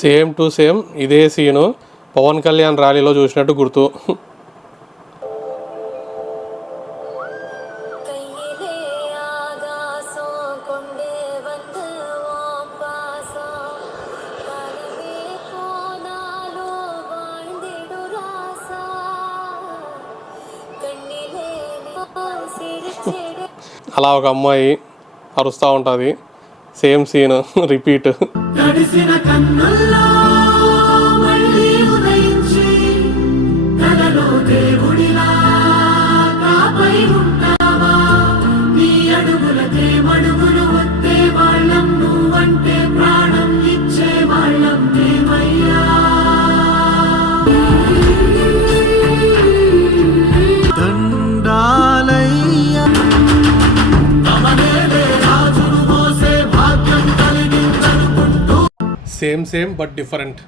Same to same ఇదే scene Pawan Kalyan ర్యాలీలో చూసినట్టు గుర్తు. అలా ఒక అమ్మాయి అరుస్తూ ఉంటుంది, same scene repeat. Same but different.